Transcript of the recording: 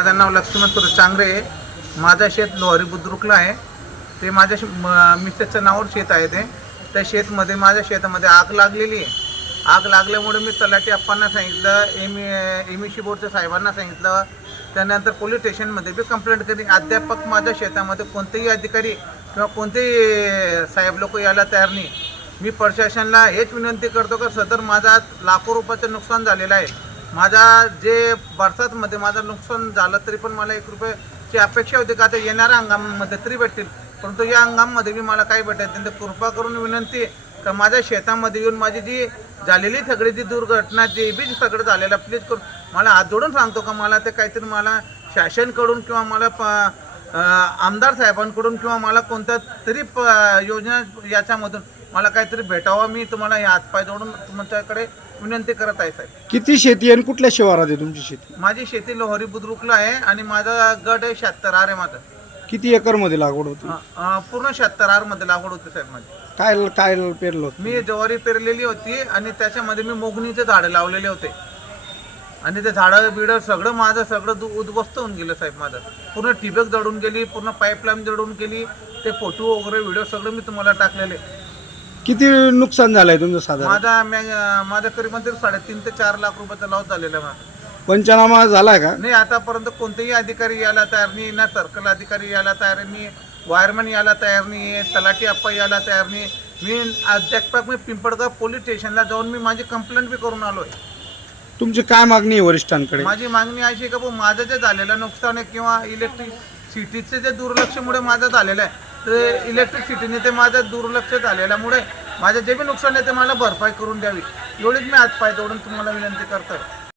माझं नाव लक्ष्मण सुरेश चांगरे आहे. माझं शेत लोहारी बुद्रुकला आहे. ते माझ्या मिसेसच्या नावावर शेत आहे. त्या शेतमध्ये माझ्या शेतामध्ये आग लागलेली आहे. आग लागल्यामुळे मी तलाठी अप्पांना सांगितलं, एमईसी बोर्डच्या साहेबांना सांगितलं. त्यानंतर पोलीस स्टेशनमध्ये बी कंप्लेंट केली. अध्यापक माझ्या शेतामध्ये कोणतेही अधिकारी किंवा कोणतेही साहेब लोक यायला तयार नाही. मी प्रशासनाला हेच विनंती करतो की सदर माझा लाखो रुपयाचं नुकसान झालेलं आहे. माझा जे बरसातमध्ये माझं नुकसान झालं तरी पण मला 1 रुपयाची अपेक्षा होती का आता येणाऱ्या हंगामामध्ये तरी भेटतील, परंतु या हंगामामध्ये मी मला काही भेटत नाही. तर कृपा करून विनंती का माझ्या शेतामध्ये येऊन माझी जी झालेली सगळी जी दुर्घटना जे बी सगळं झालेलं प्लीज करून मला हात जोडून सांगतो का मला ते काहीतरी मला शासनकडून किंवा मला आमदार साहेबांकडून किंवा मला कोणत्या तरी योजना याच्यामधून मला काहीतरी भेटावं. मी तुम्हाला हे हातपाय जोडून तुमच्याकडे विनंती करत आहे साहेब. किती शेती आणि कुठल्या शिवारात आहे तुमची शेती? माझी शेती लोहारी बुद्रुकला आहे आणि माझा गट आहे 76 आर आहे माझं. किती एकर मध्ये लागवड होती? पूर्ण 76 आर मध्ये लागवड होती साहेब माझी. काय काय पेरलं होतं? मी ज्वारी पेरलेली होती आणि त्याच्यामध्ये मी मोगणीचे झाडं लावलेले होते आणि ते झाडं बिडं सगळं माझं सगळं उद्ध्वस्त होऊन गेलं साहेब. माझं पूर्ण ठिबक जळून गेली, पूर्ण पाईपलाईन जळून गेली. ते फोटो वगैरे व्हिडिओ सगळं मी तुम्हाला टाकलेले. किती नुकसान झालंय तुमचं साधारण? माझा करीबन 3.5 ते 4 लाख रुपयाचा लॉस झालेला आहे माझा. पंचनामा झालाय का? नाही, आतापर्यंत कोणतेही अधिकारी यायला तयार नाही, ना सर्कल अधिकारी यायला तयार नाही, वायरमॅन यायला तयार नाही, तलाठी अप्पा यायला तयार नाही. मी अध्यापक मी पिंपळगाव पोलीस स्टेशनला जाऊन मी माझी कंप्लेंट बी करून आलो आहे. तुमची काय मागणी आहे वरिष्ठांकडे? माझी मागणी अशी का भाऊ माझं जे झालेलं नुकसान आहे किंवा इलेक्ट्रिसिटीचे जे दुर्लक्षमुळे माझं झालेलं आहे, ते इलेक्ट्रिसिटीने ते माझं दुर्लक्ष झालेल्यामुळे माझं जे बी नुकसान आहे ते मला भरपाई करून द्यावी, एवढीच मी हातपाय जोडून तुम्हाला विनंती करतो.